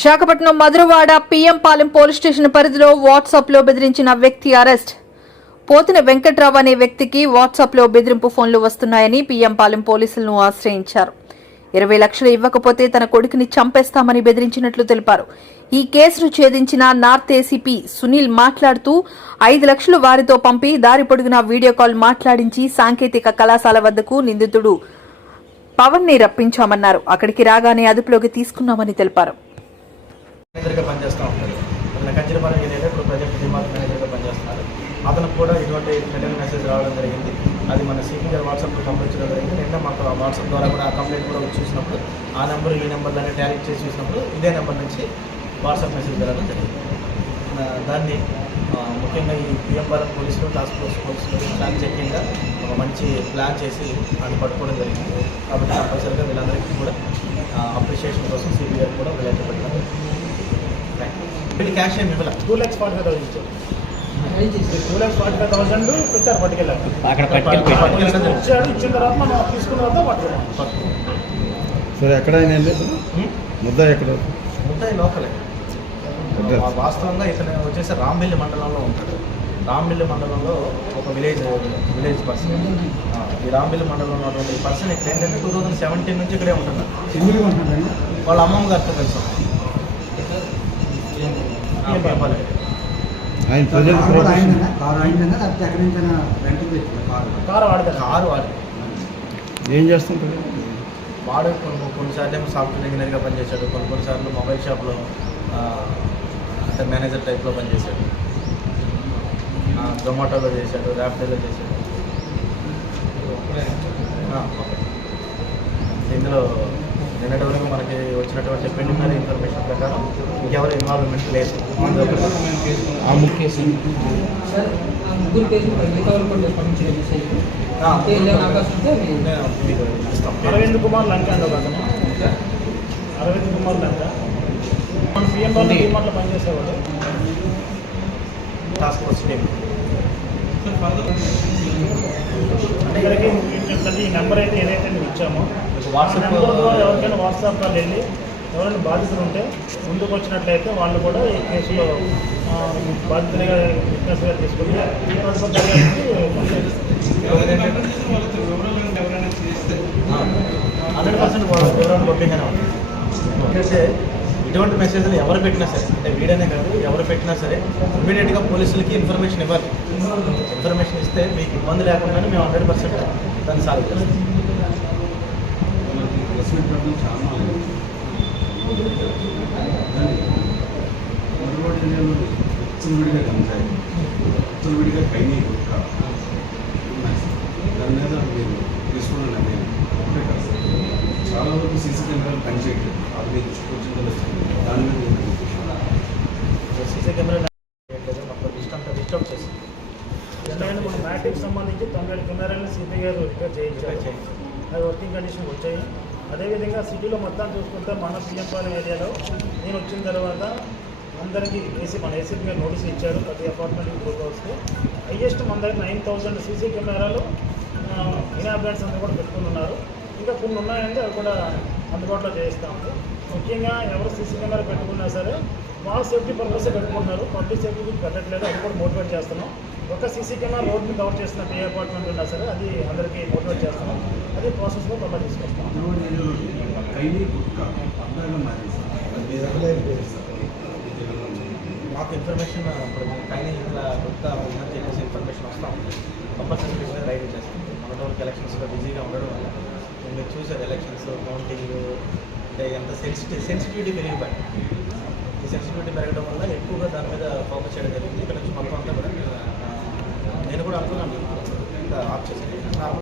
Visakhapatnam Madhurawada PM Palem police station పరిధిలో వాట్సాప్లో బెదిరించిన వ్యక్తి అరెస్ట్. పోతిన వెంకట్రావు అనే వ్యక్తికి వాట్సాప్లో బెదిరింపు ఫోన్లు వస్తున్నాయని పిఎంపాలెం పోలీసులను ఆశ్రయించారు. ఇరవై లక్షలు ఇవ్వకపోతే తన కొడుకుని చంపేస్తామని బెదిరించినట్లు తెలిపారు. ఈ కేసును ఛేదించిన నార్త్ ఏసీపీ సునీల్ మాట్లాడుతూ ఐదు లక్షలు వారితో పంపి దారి పొడుగున వీడియో కాల్ మాట్లాడించి సాంకేతిక కళాశాల వద్దకు నిందితుడు పవన్ని రప్పించామన్నారు. అక్కడికి రాగానే అదుపులోకి తీసుకున్నామని తెలిపారు. మేనేజర్గా పనిచేస్తూ ఉంటారు. అతను కంచిరపాలెం ఏరియాలో ఇప్పుడు ప్రజెంట్ డిమార్ట్ మేనేజర్గా పనిచేస్తున్నారు అతనికి కూడా ఇటువంటి రిటర్న్ మెసేజ్ రావడం జరిగింది. అది మన సీపీ గారు వాట్సాప్లో పంపించడం జరిగింది. నిన్న మాకు ఆ వాట్సాప్ ద్వారా కూడా ఆ కంప్లైంట్ కూడా చూసినప్పుడు ఆ నెంబర్ ఈ నెంబర్లన్నీ టాలీ చేసి చూసినప్పుడు ఇదే నెంబర్ నుంచి వాట్సాప్ మెసేజ్ వెళ్ళడం జరిగింది. దాన్ని ముఖ్యంగా ఈ పిఎంఆర్ఎం పోలీసులు టాస్క్ ఫోర్స్ పోలీసులు చాలా చెక్కింగ్గా ఒక మంచి ప్లాన్ చేసి అని పట్టుకోవడం జరిగింది. కాబట్టి కంపల్సరీగా వీళ్ళందరికీ కూడా అప్రిషియేషన్ కోసం సిబి గారు కూడా వీళ్ళకి పెట్టడం వీళ్ళు క్యాష్ ఏమి ఇవ్వాలి? Two lakhs forty five thousand ఇచ్చారు two lakhs forty five thousand పెట్టారు పట్టుకెళ్ళారు అక్కడ. ఇచ్చాడు ఇచ్చిన తర్వాత మనం తీసుకున్న తర్వాత పట్టుకున్నాం సరే ఎక్కడ అయిందండి ముద్ద ఎక్కడ? ముద్దాయి లోకలే వాస్తవంగా ఇతను వచ్చేసి రాంబెల్లి మండలంలో ఉంటాడు. రాంబెల్లి మండలంలో ఒక విలేజ్ విలేజ్ పర్సన్ ఈ రాంబెల్లి మండలంలో ఉన్నటువంటి ఈ పర్సన్ ఇక్కడ ఏంటంటే టూ థౌజండ్ సెవెంటీన్ నుంచి ఇక్కడే ఉంటున్నారు వాళ్ళ అమ్మమ్మ గారితో తెలుసు కారు వాడు. ఏం చేస్తుంటారు వాడు కొన్ని కొన్నిసార్లు ఏమో సాఫ్ట్వేర్ ఇంజనీర్గా పనిచేశాడు కొన్ని కొన్నిసార్లు మొబైల్ షాప్లో ఆ, అంటే మేనేజర్ టైప్లో పనిచేశాడు. ఆ, జొమాటోలో చేశాడు ర్యాపిడోలో చేశాడు. ఇందులో వచ్చినటువంటి ప్రిలిమినరీ ఇన్ఫర్మేషన్ ప్రకారం ఇంకెవరు ఇన్వాల్వ్మెంట్ లేదు. ఆ ముఖ్య అరవింద్ కుమార్ లంక అరవింద్ కుమార్ లంక. మన సీఎం వాళ్ళు డిమార్ట్లో పనిచేసేవాడు. టాస్క్ ఫోర్స్ టీమ్ అంటే ఇక్కడికి ఏంటంటే ఈ నెంబర్ అయితే ఏదైతే మేము ఇచ్చామో వాట్సాప్ ద్వారా ఎవరికైనా వాట్సాప్ కాల్ వెళ్ళి ఎవరైనా బాధితులు ఉంటే ముందుకు వచ్చినట్లయితే వాళ్ళు కూడా ఈ కేసులో బాధితులుగా విట్నెస్గా తీసుకుని హండ్రెడ్ పర్సెంట్ వివరాలు ఉంది. ఎందుకంటే ఇటువంటి మెసేజ్లు ఎవరు పెట్టినా సరే అంటే వీడనే కాదు ఎవరు పెట్టినా సరే ఇమీడియట్గా పోలీసులకి ఇన్ఫర్మేషన్ ఇవ్వాలి. ఇన్ఫర్మేషన్ ఇస్తే మీకు ఇబ్బంది లేకుండా మేము హండ్రెడ్ పర్సెంట్ దాన్ని సాల్వ్ చేస్తాం. విడిగా గంజాయి విడిగా పైన గుట్క దాని మీద మీరు తీసుకున్న నిర్ణయం ఒకటే కాదు సార్ చాలా వరకు సీసీ కెమెరాలు పనిచేయట్లేదు అది మీకు వచ్చిందో వస్తుంది దాని మీద నేను అనుకుంటున్నాను. సీసీ కెమెరా మొత్తం లిస్ట్ అంతా డిస్టర్బ్ చేసి ఎందుకంటే మన మ్యాట్కి సంబంధించి తొంభై ఏడు కెమెరాలను సిపి గారు రిపేర్ చేయించారు అవి వర్కింగ్ కండిషన్ వచ్చాయి. అదేవిధంగా సిటీలో మొత్తం చూసుకుంటే మన సీఎంపాలెం ఏరియాలో నేను వచ్చిన తర్వాత అందరికీ ఏసీ మన ఏసీపీ గారు నోటీస్ ఇచ్చారు ప్రతి అపార్ట్మెంట్ గ్రూప్ హౌస్కి హైయెస్ట్ మన దగ్గర నైన్ థౌసండ్ సీసీ కెమెరాలు ఇన్హాబిటెంట్స్ అందరూ కూడా పెట్టుకుని ఉన్నారు. ఇంకా కొన్ని ఉన్నాయంటే అవి కూడా అందుబాటులో చేయిస్తాము. ముఖ్యంగా ఎవరు సీసీ కెమెరా పెట్టుకున్నా సరే వాళ్ళ సేఫ్టీ పర్పస్ పెట్టుకుంటున్నారు. పబ్లిక్ సేఫ్టీకి పెట్టట్లేదు అది కూడా మోటివేట్ చేస్తున్నాం. ఒక సీసీ కెమెరా రోడ్ని కవర్ చేసిన ఏ అపార్ట్మెంట్ ఉన్నా సరే? అది అందరికీ మోటివేట్ చేస్తాం అదే ప్రాసెస్లో తొందర తీసుకొస్తాం. మాకు ఇన్ఫర్మేషన్ ఇప్పుడు పైన ఇట్లా కొత్త చెప్పేసి ఇన్ఫర్మేషన్ వస్తాం కంపల్సరీ రైడ్ చేస్తాం. మన వరకు ఎలక్షన్స్లో బిజీగా ఉండడం వల్ల మీరు చూసారు ఎలక్షన్స్ కౌంటింగ్ అంటే ఎంత సెన్సిటివ్ సెన్సిటివిటీ పెరిగిపోయి ఈ సెన్సిటివిటీ పెరగడం వల్ల ఎక్కువగా దాని మీద ఫోకస్ చేయడం జరిగింది.